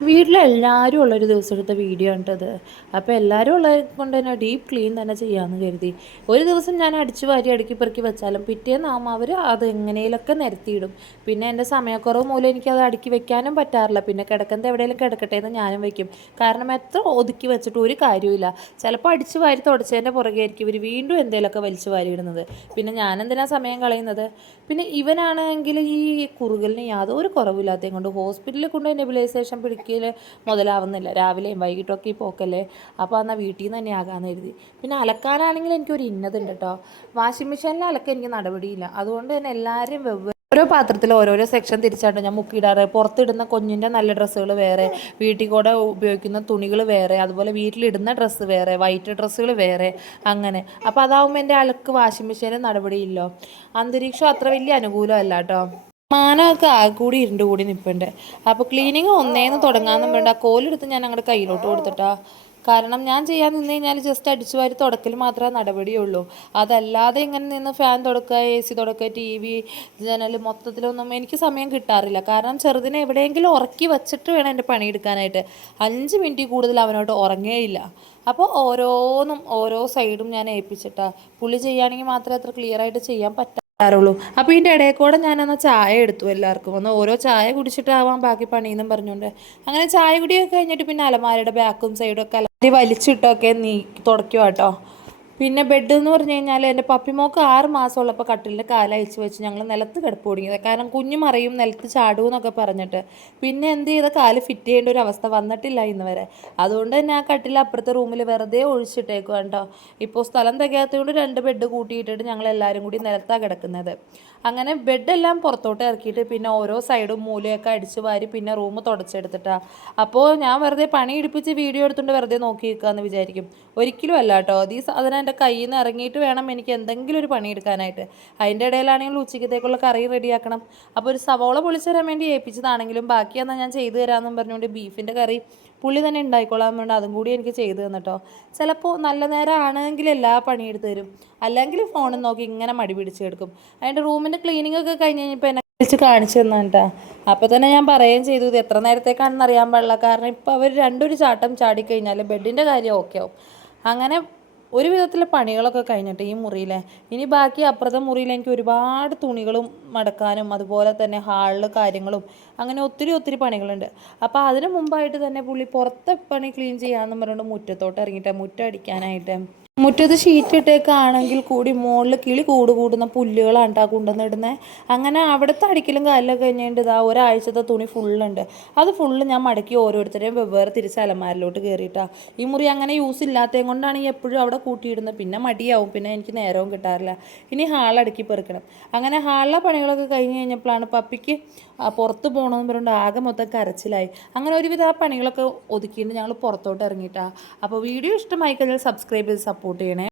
വീട്ടിലെല്ലാവരും ഉള്ളൊരു ദിവസം എടുത്ത വീഡിയോ ഉണ്ടത് അപ്പോൾ എല്ലാവരും ഉള്ളത് കൊണ്ട് തന്നെ ഡീപ്പ് ക്ലീൻ തന്നെ ചെയ്യാമെന്ന് കരുതി. ഒരു ദിവസം ഞാൻ അടിച്ച് വാരി അടുക്കി പെറുക്കി വെച്ചാലും പിറ്റേന്നാകുമ്പോൾ അവർ അത് എങ്ങനെയൊക്കെ നിരത്തിയിടും. പിന്നെ എന്റെ സമയക്കുറവ് മൂലം എനിക്കത് അടുക്കി വെക്കാനും പറ്റാറില്ല. പിന്നെ കിടക്കുന്നത് എവിടെയെങ്കിലും കിടക്കട്ടെ എന്ന് ഞാനും വെക്കും. കാരണം എത്ര ഒതുക്കി വെച്ചിട്ട് ഒരു കാര്യമില്ല ചിലപ്പോൾ അടിച്ച് വാരി തുടച്ചതിന്റെ പുറകെ ആയിരിക്കും ഇവർ വീണ്ടും എന്തെങ്കിലുമൊക്കെ വലിച്ചു വാരി ഇടുന്നത് പിന്നെ ഞാൻ എന്തിനാ സമയം കളയുന്നത്? പിന്നെ ഇവനാണെങ്കിൽ ഈ കുറുകലിന് യാതൊരു കുറവില്ലാത്തതും കൊണ്ട് ഹോസ്പിറ്റലിൽ കൊണ്ടുപോയി നെബിലൈസേഷൻ പിടിക്കുക ഒരിക്കലും മുതലാവുന്നില്ല. രാവിലെയും വൈകിട്ടൊക്കെ ഈ പോക്കല്ലേ? അപ്പോൾ എന്നാൽ വീട്ടിൽ നിന്ന് തന്നെ ആകാമെന്ന് കരുതി. പിന്നെ അലക്കാനാണെങ്കിൽ എനിക്കൊരു ഇന്നതുണ്ട് കേട്ടോ വാഷിംഗ് മെഷീനിൽ അലക്കാൻ എനിക്ക് നടപടിയില്ല. അതുകൊണ്ട് തന്നെ എല്ലാവരും വെവ്വേറെ ഓരോ പാത്രത്തിൽ ഓരോരോ സെക്ഷൻ തിരിച്ചാണ് ഞാൻ മുക്കിയിടാറ്. പുറത്തിടുന്ന കുഞ്ഞിന്റെ നല്ല ഡ്രസ്സുകൾ വേറെ വീട്ടിൽ കൂടെ ഉപയോഗിക്കുന്ന തുണികൾ വേറെ അതുപോലെ വീട്ടിലിടുന്ന ഡ്രസ്സ് വേറെ വൈറ്റ് ഡ്രസ്സുകൾ വേറെ അങ്ങനെ. അപ്പോൾ അതാവുമ്പോൾ എന്റെ അലക്ക് വാഷിംഗ് മെഷീനിൽ നടപടിയില്ലോ. അന്തരീക്ഷം അത്ര വലിയ അനുകൂലമല്ല കേട്ടോ മാനമൊക്കെ ആകെ കൂടി ഇരുണ്ട് കൂടി നിൽപ്പുണ്ട് അപ്പോൾ ക്ലീനിങ് ഒന്നേന്ന് തുടങ്ങാന്ന് വേണ്ട കോലെടുത്ത് ഞാൻ അങ്ങോട്ട് കയ്യിലോട്ട് കൊടുത്തിട്ടാ. കാരണം ഞാൻ ചെയ്യാൻ നിന്ന് കഴിഞ്ഞാൽ ജസ്റ്റ് അടിച്ചു വാരി തുടക്കൽ മാത്രമേ നടപടിയുള്ളൂ. അതല്ലാതെ ഇങ്ങനെ നിന്ന് ഫാൻ തുടക്കുക എ സി തുടക്കുക ടി വി ജനൽ മൊത്തത്തിലൊന്നും എനിക്ക് സമയം കിട്ടാറില്ല. കാരണം ചെറുതിനെ എവിടെയെങ്കിലും ഉറക്കി വെച്ചിട്ട് വേണം എന്റെ പണിയെടുക്കാനായിട്ട് അഞ്ച് മിനിറ്റ് കൂടുതൽ അവനോട്ട് ഉറങ്ങേയില്ല. അപ്പോൾ ഓരോന്നും ഓരോ സൈഡും ഞാൻ ഏൽപ്പിച്ചിട്ടാ. പുള്ളി ചെയ്യുകയാണെങ്കിൽ മാത്രമേ അത്ര ക്ലിയർ ആയിട്ട് ചെയ്യാൻ പറ്റാ ാറുള്ളൂ അപ്പോൾ ഇതിന്റെ ഇടയിൽ കൂടെ ഞാനന്ന് ചായ എടുത്തു എല്ലാവർക്കും. ഒന്ന് ഓരോ ചായ കുടിച്ചിട്ടാവാം ബാക്കി പണിയെന്നും പറഞ്ഞുകൊണ്ട്. അങ്ങനെ ചായ കുടിയൊക്കെ കഴിഞ്ഞിട്ട് പിന്നെ അലമാരയുടെ ബാക്കും സൈഡും ഒക്കെ അലമാരി വലിച്ചിട്ടൊക്കെ നീ തുടയ്ക്കുക കേട്ടോ പിന്നെ ബെഡ് എന്ന് പറഞ്ഞു കഴിഞ്ഞാൽ എന്റെ പപ്പിമോക്ക് ആറ് മാസമുള്ളപ്പോൾ കട്ടിലിന്റെ കാലയച്ച് വെച്ച് ഞങ്ങൾ നിലത്ത് കിടപ്പ് തുടങ്ങിയത് കാരണം കുഞ്ഞു മറിയും നിലത്ത് ചാടും എന്നൊക്കെ പറഞ്ഞിട്ട്. പിന്നെ എന്ത് ചെയ്ത? കാൽ ഫിറ്റ് ചെയ്യേണ്ട ഒരു അവസ്ഥ വന്നിട്ടില്ല ഇന്ന് വരെ. അതുകൊണ്ട് തന്നെ ആ കട്ടിൽ അപ്പുറത്തെ റൂമിൽ വെറുതെ ഒഴിച്ചിട്ടേക്കും കേട്ടോ. ഇപ്പോൾ സ്ഥലം തികയാത്തതുകൊണ്ട് രണ്ട് ബെഡ് കൂട്ടിയിട്ടിട്ട് ഞങ്ങൾ എല്ലാവരും കൂടി നിലത്താണ് കിടക്കുന്നത്. അങ്ങനെ ബെഡെല്ലാം പുറത്തോട്ട് ഇറക്കിയിട്ട് പിന്നെ ഓരോ സൈഡും മൂലയൊക്കെ അടിച്ച് വാരി പിന്നെ റൂം തുടച്ചെടുത്തിട്ടാണ് അപ്പോൾ ഞാൻ വെറുതെ പണി ഇടിപ്പിച്ച് വീഡിയോ എടുത്തുകൊണ്ട് വെറുതെ നോക്കി നിൽക്കാമെന്ന് വിചാരിക്കും. ഒരിക്കലും അല്ല കേട്ടോ. അതീ സാധനം എന്റെ കയ്യിൽ നിന്ന് ഇറങ്ങിയിട്ട് വേണം എനിക്ക് എന്തെങ്കിലും ഒരു പണിയെടുക്കാനായിട്ട് അതിന്റെ ഇടയിലാണെങ്കിൽ ഉച്ചക്കത്തേക്കുള്ള കറി റെഡിയാക്കണം. അപ്പോൾ ഒരു സവോള പൊളിച്ചുതരാൻ വേണ്ടി ഏൽപ്പിച്ചതാണെങ്കിലും ബാക്കി എന്നാൽ ഞാൻ ചെയ്തു തരാമെന്നും പറഞ്ഞുകൊണ്ട് ബീഫിന്റെ കറി പുള്ളി തന്നെ ഉണ്ടായിക്കോളാൻ വേണ്ടി അതും കൂടി എനിക്ക് ചെയ്തു തന്നിട്ടോ. ചിലപ്പോൾ നല്ല നേരം ആണെങ്കിൽ എല്ലാ പണിയെടുത്ത് തരും. അല്ലെങ്കിൽ ഫോണിൽ നോക്കി ഇങ്ങനെ മടി പിടിച്ച് കിടക്കും. അതിന്റെ റൂമിന്റെ ക്ലീനിങ് ഒക്കെ കഴിഞ്ഞ് കഴിഞ്ഞപ്പോൾ എന്നെ വിളിച്ച് കാണിച്ചു തന്നിട്ടാ അപ്പോൾ തന്നെ ഞാൻ പറയുകയും ചെയ്തു ഇത് എത്ര നേരത്തേക്കാണെന്ന് അറിയാൻ പാടില്ല. കാരണം ഇപ്പോൾ അവർ രണ്ടൊരു ചാട്ടം ചാടിക്കഴിഞ്ഞാൽ ബെഡിന്റെ കാര്യം ഓക്കെ ആവും. അങ്ങനെ ഒരു വിധത്തിലെ പണികളൊക്കെ കഴിഞ്ഞിട്ട് ഈ മുറിയിലെ. ഇനി ബാക്കി അപ്പുറത്തെ മുറിയിൽ എനിക്ക് ഒരുപാട് തുണികളും മടക്കാനും അതുപോലെ തന്നെ ഹാളിൽ കാര്യങ്ങളും അങ്ങനെ ഒത്തിരി ഒത്തിരി പണികളുണ്ട്. അപ്പോൾ അതിന് മുമ്പായിട്ട് തന്നെ പുള്ളി പുറത്തെ പണി ക്ലീൻ ചെയ്യാമെന്ന് പറഞ്ഞുകൊണ്ട് മുറ്റത്തോട്ട് ഇറങ്ങിയിട്ട് മുറ്റം അടിക്കാനായിട്ട് മുറ്റത്ത് ഷീറ്റ് ഇട്ടേക്കാണെങ്കിൽ കൂടി മുകളിൽ കിളി കൂട് കൂടുന്ന പുല്ലുകളാണ് കേട്ടോ കൊണ്ടുവന്നിടുന്നത് അങ്ങനെ അവിടുത്തെ അടിക്കലും കാലിലൊക്കെ കഴിഞ്ഞിട്ട് ഇതാ ഒരാഴ്ചത്തെ തുണി ഫുള്ളുണ്ട് അത് ഫുള്ള് ഞാൻ മടക്കി ഓരോരുത്തരെയും വെവ്വേറെ തിരിച്ച് അലമാരിലോട്ട് കയറിയിട്ടാണ് ഈ മുറി അങ്ങനെ യൂസ് ഇല്ലാത്തതും കൊണ്ടാണ് ഈ എപ്പോഴും അവിടെ കൂട്ടിയിടുന്നത് പിന്നെ മടിയാവും. പിന്നെ എനിക്ക് നേരവും കിട്ടാറില്ല. ഇനി ഹാളടക്കി പെറുക്കണം. അങ്ങനെ ഹാളിലെ പണികളൊക്കെ കഴിഞ്ഞ് കഴിഞ്ഞപ്പോഴാണ് പപ്പിക്ക് പുറത്ത് പോകണമെന്ന് പറഞ്ഞുകൊണ്ട് ആകെ മൊത്തം കരച്ചിലായി. അങ്ങനെ ഒരുവിധ ആ പണികളൊക്കെ ഒതുക്കിയിട്ട് ഞങ്ങൾ പുറത്തോട്ട് ഇറങ്ങിയിട്ടാണ് അപ്പോൾ വീഡിയോ ഇഷ്ടമായി കഴിഞ്ഞാൽ സബ്സ്ക്രൈബ് ചെയ്ത് സപ്പോർട്ട് ചെയ്യണേ